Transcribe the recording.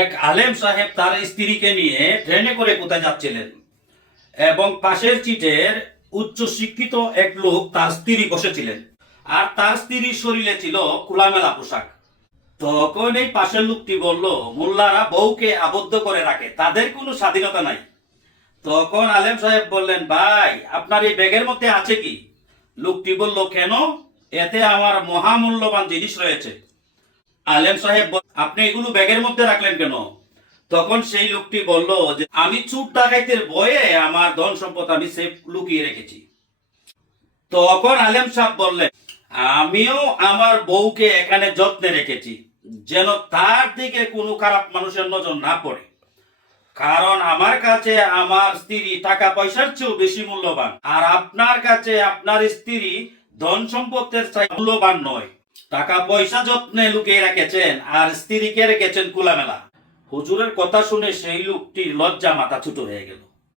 এক আলেম সাহেব তার স্ত্রীকে নিয়ে ট্রেনে করে কোথায় যাচ্ছিলেন এবং পাশের সিটের উচ্চ শিক্ষিত এক লোক তার স্ত্রী বসেছিলেন আর তার স্ত্রীর শরীরে ছিল খোলামেলা পোশাক। তখন এই পাশের লোকটি বলল, মোল্লারা বউকে আবদ্ধ করে রাখে, তাদের কোনো স্বাধীনতা নাই। তখন আলেম সাহেব বললেন, ভাই আপনার এই ব্যাগের মধ্যে আছে কি? লোকটি বলল, কেন? এতে আমার মহামূল্যবান জিনিস রয়েছে। আলেম সাহেব আপনি এগুলো ব্যাগের মধ্যে রাখলেন কেন? তখন সেই লোকটি বলল যে আমি চুপ ডাকাইতের ভয়ে আমার ধন সম্পদ আমি সেফ লুকিয়ে রেখেছি। তখন আলেম সাহেব বললেন, আমিও আমার বউকে এখানে যত্নে রেখেছি যেন তার দিকে কোনো খারাপ মানুষের নজর না পড়ে, কারণ আমার কাছে আমার স্ত্রী টাকা পয়সার চেয়েও বেশি মূল্যবান, আর আপনার কাছে আপনার স্ত্রী ধন সম্পদের চাই মূল্যবান নয়। টাকা পয়সা যত্নে লুকিয়ে রেখেছেন আর স্ত্রীকে রেখেছেন খোলামেলা। হুজুরের কথা শুনে সেই লোকটির লজ্জা মাথা ছুটো হয়ে গেল।